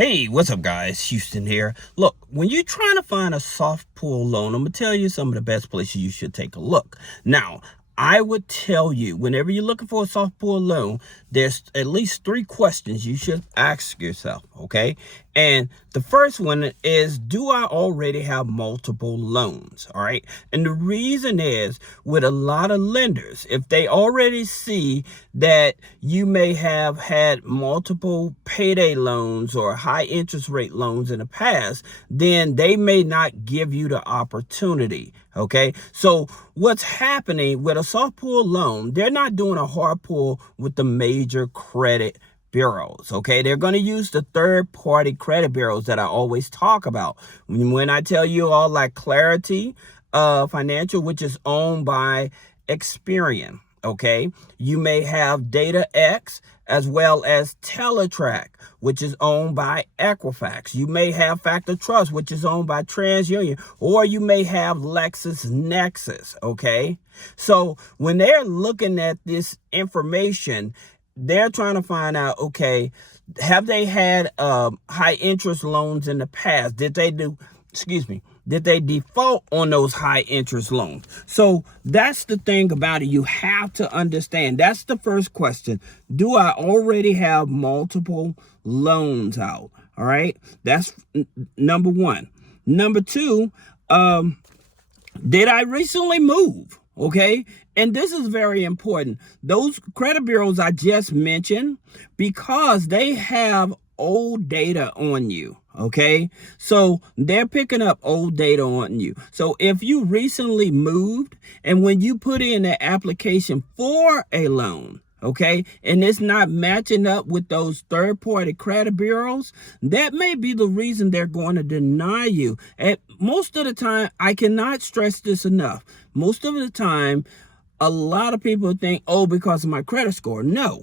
Hey, what's up, guys? Houston here. Look, when you're trying to find a soft pull loan, I'm going to tell you some of the best places you should take a look. Now, I would tell you, whenever you're looking for a soft pull loan, there's at least 3 questions you should ask yourself, okay? And the first one is, do I already have multiple loans, all right? And the reason is, with a lot of lenders, if they already see that you may have had multiple payday loans or high interest rate loans in the past, then they may not give you the opportunity, okay? So what's happening with a soft pull loan, they're not doing a hard pull with the major credit bureaus, okay? They're going to use the third-party credit bureaus that I always talk about. When I tell you all, like Clarity Financial, which is owned by Experian, okay? You may have DataX as well as Teletrack, which is owned by Equifax. You may have Factor Trust, which is owned by TransUnion, or you may have LexisNexis, okay? So when they're looking at this information, they're trying to find out, okay, have they had high interest loans in the past? Did they default on those high interest loans? So that's the thing about it. You have to understand. That's the first question. Do I already have multiple loans out? All right. That's number one. Number two, did I recently move? Okay. And this is very important. Those credit bureaus I just mentioned, because they have old data on you. Okay, so they're picking up old data on you. So if you recently moved and when you put in an application for a loan, okay, and it's not matching up with those third-party credit bureaus, that may be the reason they're going to deny you. And most of the time, I cannot stress this enough. Most of the time, a lot of people think, oh, because of my credit score. No,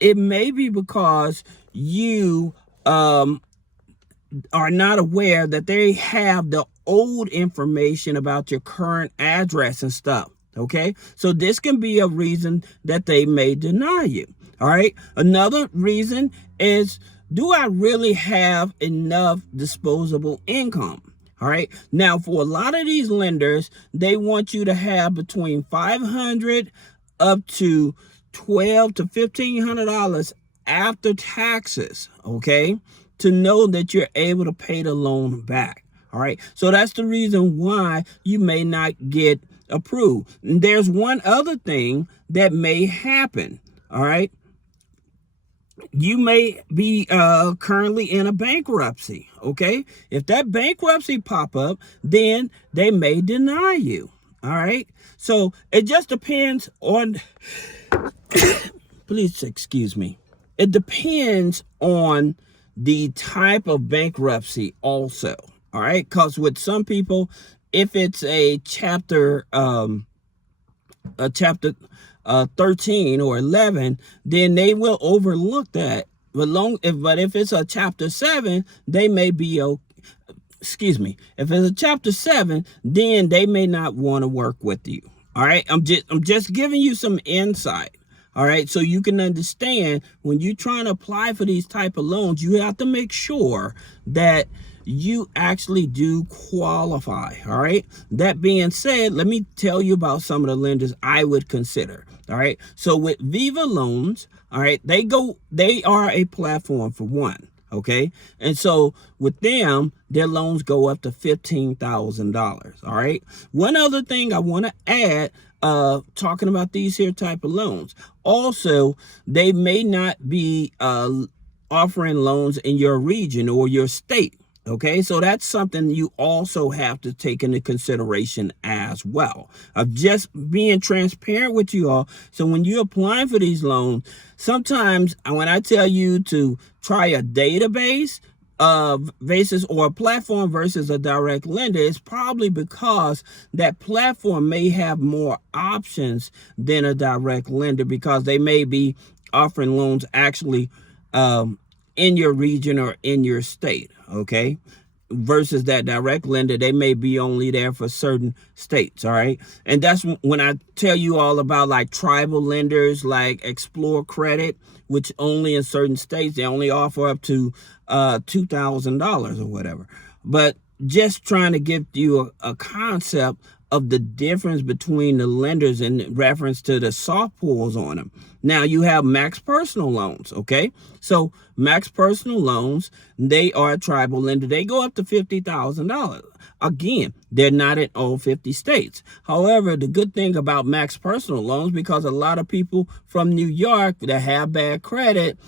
it may be because you are not aware that they have the old information about your current address and stuff. Okay, so this can be a reason that they may deny you. All right, another reason is, do I really have enough disposable income? All right, now for a lot of these lenders, they want you to have between $500 up to $1,200 to $1,500 after taxes, okay, to know that you're able to pay the loan back. All right, so that's the reason why you may not get approved. And there's one other thing that may happen. All right, you may be currently in a bankruptcy. Okay, if that bankruptcy pop up, then they may deny you. All right, so it just depends on please excuse me. It depends on the type of bankruptcy also. All right, because with some people, if it's a chapter 13 or 11, then they will overlook that. But if it's a chapter 7, they may be if it's a chapter 7, then they may not want to work with you. All right, I'm just giving you some insight. All right, so you can understand when you're trying to apply for these type of loans, you have to make sure that you actually do qualify. All right, that being said, let me tell you about some of the lenders I would consider. All right, so with Viva Loans, all right, they are a platform for one. Okay, and so with them, their loans go up to $15,000. All right, one other thing I want to add, talking about these here type of loans, also they may not be offering loans in your region or your state. Okay, so that's something you also have to take into consideration as well. Of just being transparent with you all. So when you're applying for these loans, sometimes when I tell you to try a database basis or a platform versus a direct lender, it's probably because that platform may have more options than a direct lender, because they may be offering loans actually in your region or in your state, okay? Versus that direct lender, they may be only there for certain states, all right? And that's when I tell you all about like tribal lenders like Explore Credit, which only in certain states, they only offer up to $2,000 or whatever. But just trying to give you a concept of the difference between the lenders in reference to the soft pulls on them. Now you have max personal loans, okay? So max personal loans, they are a tribal lender. They go up to $50,000. Again, they're not in all 50 states. However, the good thing about max personal loans, because a lot of people from New York that have bad credit,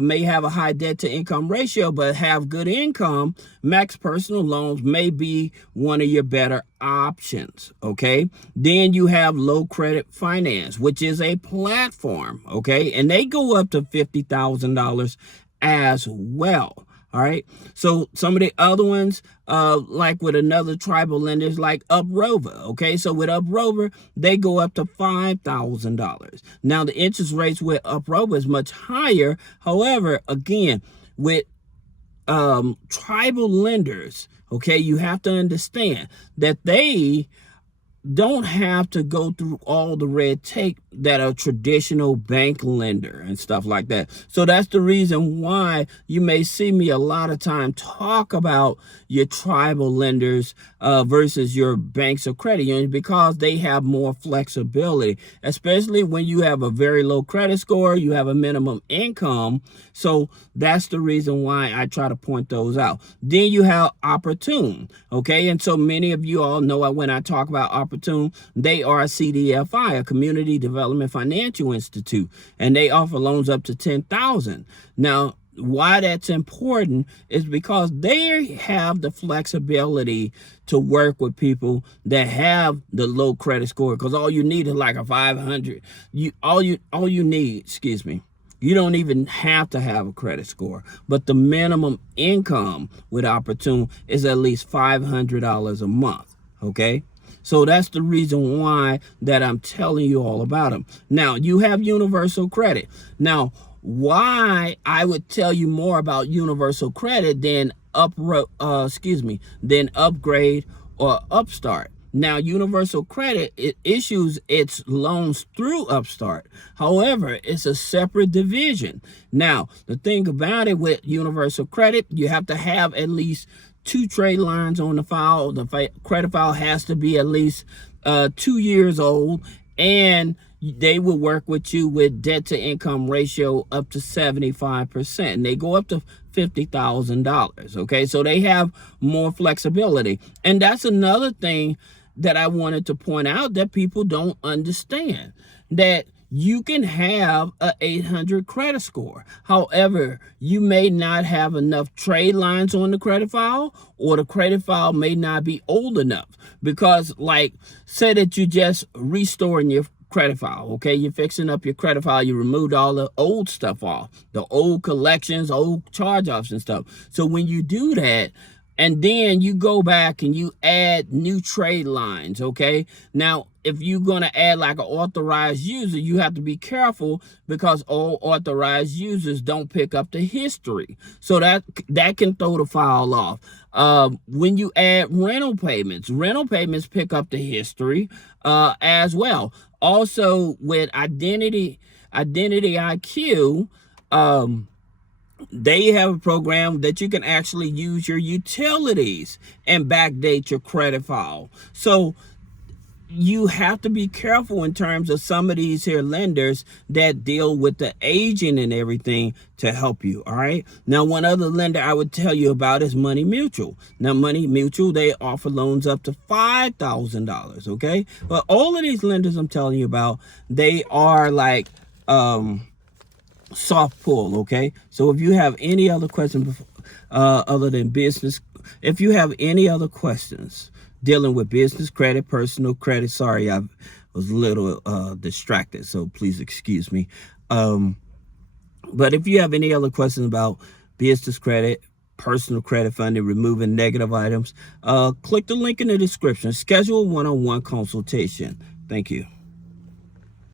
may have a high debt to income ratio, but have good income, max personal loans may be one of your better options, okay? Then you have low credit finance, which is a platform, okay? And they go up to $50,000 as well. All right. So some of the other ones, like with another tribal lenders like Uprover. Okay. So with Uprover, they go up to $5,000. Now the interest rates with Uprover is much higher. However, again, with tribal lenders, okay, you have to understand that they don't have to go through all the red tape that a traditional bank lender and stuff like that. So that's the reason why you may see me a lot of time talk about your tribal lenders versus your banks or credit unions, because they have more flexibility, especially when you have a very low credit score, you have a minimum income. So that's the reason why I try to point those out. Then you have Opportune, okay? And so many of you all know when I talk about Opportune, they are a CDFI, a Community Development Financial Institute, and they offer loans up to $10,000. Now, why that's important is because they have the flexibility to work with people that have the low credit score, because all you need is like a 500. All you need, excuse me, you don't even have to have a credit score, but the minimum income with Opportune is at least $500 a month, okay? So that's the reason why that I'm telling you all about them. Now, you have Universal Credit. Now, why I would tell you more about Universal Credit than than Upgrade or Upstart. Now, Universal Credit, it issues its loans through Upstart. However, it's a separate division. Now, the thing about it with Universal Credit, you have to have at least 2 trade lines on the file. The credit file has to be at least 2 years old, and they will work with you with debt to income ratio up to 75%. And they go up to $50,000. Okay, so they have more flexibility. And that's another thing that I wanted to point out that people don't understand, that you can have a 800 credit score. However, you may not have enough trade lines on the credit file, or the credit file may not be old enough. Because, like, say that you just restoring your credit file, okay? You're fixing up your credit file. You removed all the old stuff off, the old collections, old charge-offs and stuff. So when you do that, and then you go back and you add new trade lines, okay? Now, if you're going to add like an authorized user, you have to be careful, because all authorized users don't pick up the history. So that can throw the file off. When you add rental payments pick up the history as well. Also, with Identity IQ, they have a program that you can actually use your utilities and backdate your credit file. So you have to be careful in terms of some of these here lenders that deal with the aging and everything to help you. All right. Now, one other lender I would tell you about is Money Mutual. Now, Money Mutual, they offer loans up to $5,000. Okay. But all of these lenders I'm telling you about, they are like soft pull. Okay. So if you have any other questions other than business, if you have any other questions dealing with business credit, personal credit, sorry, I was a little distracted, so please excuse me. But if you have any other questions about business credit, personal credit funding, removing negative items, click the link in the description. Schedule a one-on-one consultation. Thank you.